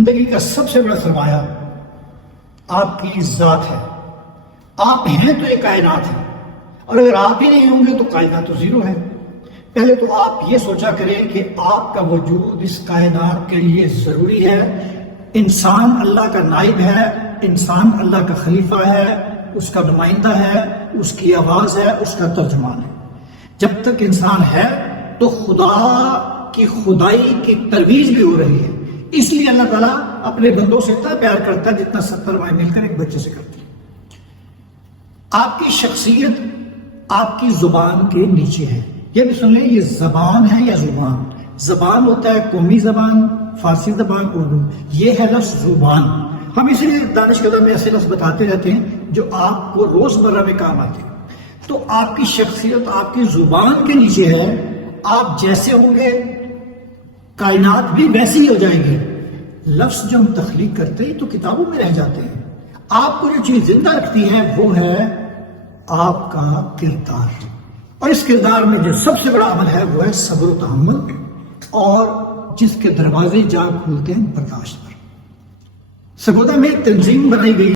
زندگی کا سب سے بڑا سرمایہ آپ کی ذات ہے. آپ ہیں تو یہ کائنات ہے، اور اگر آپ ہی نہیں ہوں گے تو کائنات تو زیرو ہے. پہلے تو آپ یہ سوچا کریں کہ آپ کا وجود اس کائنات کے لیے ضروری ہے. انسان اللہ کا نائب ہے، انسان اللہ کا خلیفہ ہے، اس کا نمائندہ ہے، اس کی آواز ہے، اس کا ترجمان ہے. جب تک انسان ہے تو خدا کی خدائی کی ترویج بھی ہو رہی ہے. اس لیے اللہ تعالیٰ اپنے بندوں سے اتنا پیار کرتا ہے جتنا 70 مائیں مل کر ایک بچے سے کرتی ہے. آپ کی شخصیت آپ کی زبان کے نیچے ہے. یہ بھی سن لیں، یہ زبان ہے یا زبان؟ زبان ہوتا ہے قومی زبان، فارسی زبان، اردو. یہ ہے لفظ زبان. ہم اسی لیے دانش کدہ میں ایسے لفظ بتاتے رہتے ہیں جو آپ کو روزمرہ میں کام آتے ہیں. تو آپ کی شخصیت آپ کی زبان کے نیچے ہے. آپ جیسے ہوں گے کائنات بھی ویسی ہی ہو جائیں گے. لفظ جو ہم تخلیق کرتے ہیں تو کتابوں میں رہ جاتے ہیں. آپ کو جو چیز زندہ رکھتی ہے وہ ہے آپ کا کردار. اور اس کردار میں جو سب سے بڑا عمل ہے وہ ہے صبر و تحمل، اور جس کے دروازے جا کھولتے ہیں برداشت پر. سرگودا میں ایک تنظیم بنائی گئی